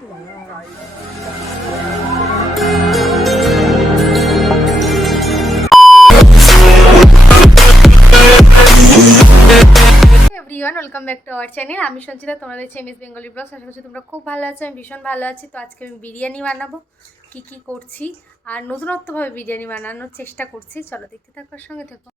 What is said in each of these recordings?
Everyone, welcome back to our channel. আমি সঞ্চিতা, তোমরা দেখছি এমএস বেঙ্গলি ব্লগস। আশা করছি তোমরা খুব ভালো আছো। আমি ভীষণ ভালো আছি। তো আজকে আমি বিরিয়ানি বানাবো। কি করছি আর নতুনত্বভাবে বিরিয়ানি বানানোর চেষ্টা করছি। চলো দেখতে থাকো, সঙ্গে থাকো।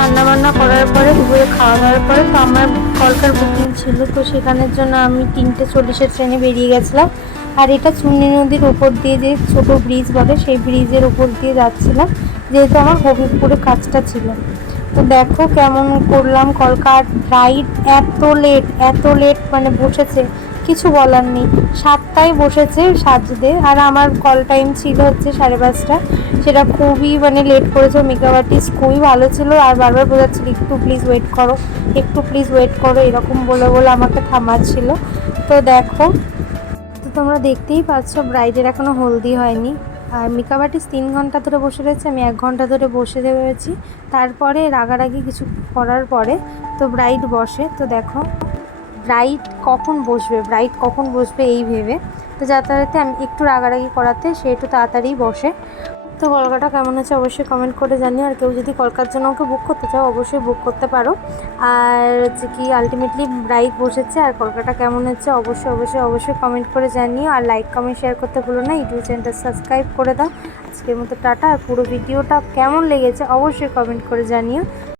রান্নাবান্না করার পরে দুপুরে খাওয়া দাওয়ার পরে তো আমার কলকার বুকিং ছিল, তো সেখানের জন্য আমি 3:40 ট্রেনে বেরিয়ে গেছিলাম। আর এটা চুন্নি নদীর ওপর দিয়ে যে ছোটো ব্রিজ বলে সেই ব্রিজের ওপর দিয়ে যাচ্ছিলাম, যেহেতু আমার হবিবপুরে কাজটা ছিল। তো দেখো কেমন করলাম। কলকার রাইড এত লেট মানে বসেছে, কিছু বলার নেই। 7টায় বসেছে সাজদে, আর আমার কল টাইম ছিল হচ্ছে 5:30। সেটা খুবই মানে লেট করেছে। মেকআপ আর্টিস্ট খুবই ভালো ছিল, আর বারবার বোঝাচ্ছিল একটু প্লিজ ওয়েট করো এরকম বলে আমাকে থামাচ্ছিল। তো দেখো, তো তোমরা দেখতেই পাচ্ছ ব্রাইডের এখনও হলদি হয়নি। আর মেকআপ আর্টিস্ট 3 ঘন্টা ধরে বসে রয়েছে, আমি 1 ঘন্টা ধরে বসে রয়েছি। তারপরে রাগারাগি কিছু করার পরে তো ব্রাইড বসে। তো দেখো ব্রাইড কখন বসবে এই ভেবে, তো যাতায়াতে আমি একটু রাগারাগি করাতে সে একটু তাড়াতাড়ি বসে। তো কলকাতা কেমন আছে অবশ্যই কমেন্ট করে জানিও। আর কেউ যদি কলকাতার জন্য ওকে বুক করতে চাও অবশ্যই বুক করতে পারো। আর হচ্ছে কি আলটিমেটলি ব্রাইড বসেছে। আর কলকাতা কেমন হচ্ছে অবশ্যই কমেন্ট করে জানিও। আর লাইক কমেন্ট শেয়ার করতে ভুলো না। ইউটিউব চ্যানেলটা সাবস্ক্রাইব করে দাও। আজকের মতো টাটা। আর পুরো ভিডিওটা কেমন লেগেছে অবশ্যই কমেন্ট করে জানিও।